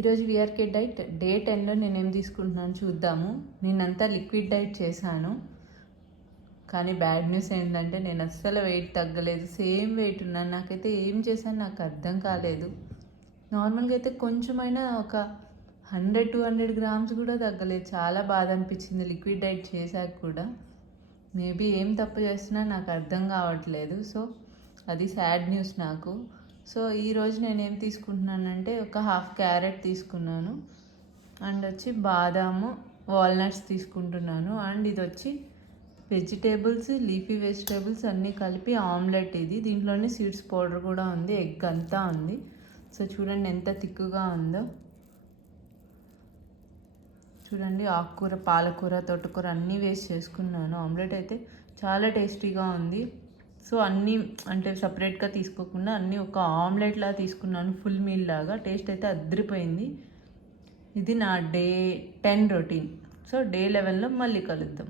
ఈరోజు VRK diet day 10లో నేనేం తీసుకుంటున్నాను చూద్దాము. నేనంతా లిక్విడ్ డైట్ చేశాను, కానీ బ్యాడ్ న్యూస్ ఏంటంటే నేను అస్సలు వెయిట్ తగ్గలేదు. సేమ్ వెయిట్ ఉన్నాను. నాకైతే ఏం చేశాను నాకు అర్థం కాలేదు. నార్మల్గా అయితే కొంచెమైనా ఒక 100-200 గ్రామ్స్ కూడా తగ్గలేదు. చాలా బాధ అనిపించింది లిక్విడ్ డైట్ చేశాక కూడా. మేబీ ఏం తప్పు చేస్తున్నా నాకు అర్థం కావట్లేదు. సో అది సాడ్ న్యూస్ నాకు. సో ఈరోజు నేనేం తీసుకుంటున్నానంటే ఒక హాఫ్ క్యారెట్ తీసుకున్నాను, అండ్ వచ్చి బాదాము, వాల్నట్స్ తీసుకుంటున్నాను. అండ్ ఇది వచ్చి వెజిటేబుల్స్, లీఫీ వెజిటేబుల్స్ అన్నీ కలిపి ఆమ్లెట్ ఇది. దీంట్లోనే సీడ్స్ పౌడర్ కూడా ఉంది, ఎగ్ అంతా ఉంది. సో చూడండి ఎంత థిక్గా ఉందో. చూడండి ఆకుకూర, పాలకూర, తోటకూర అన్నీ వేసి చేసుకున్నాను. ఆమ్లెట్ అయితే చాలా టేస్టీగా ఉంది. సో అన్నీ అంటే సపరేట్గా తీసుకోకుండా అన్నీ ఒక ఆమ్లెట్లా తీసుకున్నాను, ఫుల్ మీల్ లాగా. టేస్ట్ అయితే అదిరిపోయింది. ఇది నా డే 10 రొటీన్. సో డే 11లో మళ్ళీ కలుద్దాం.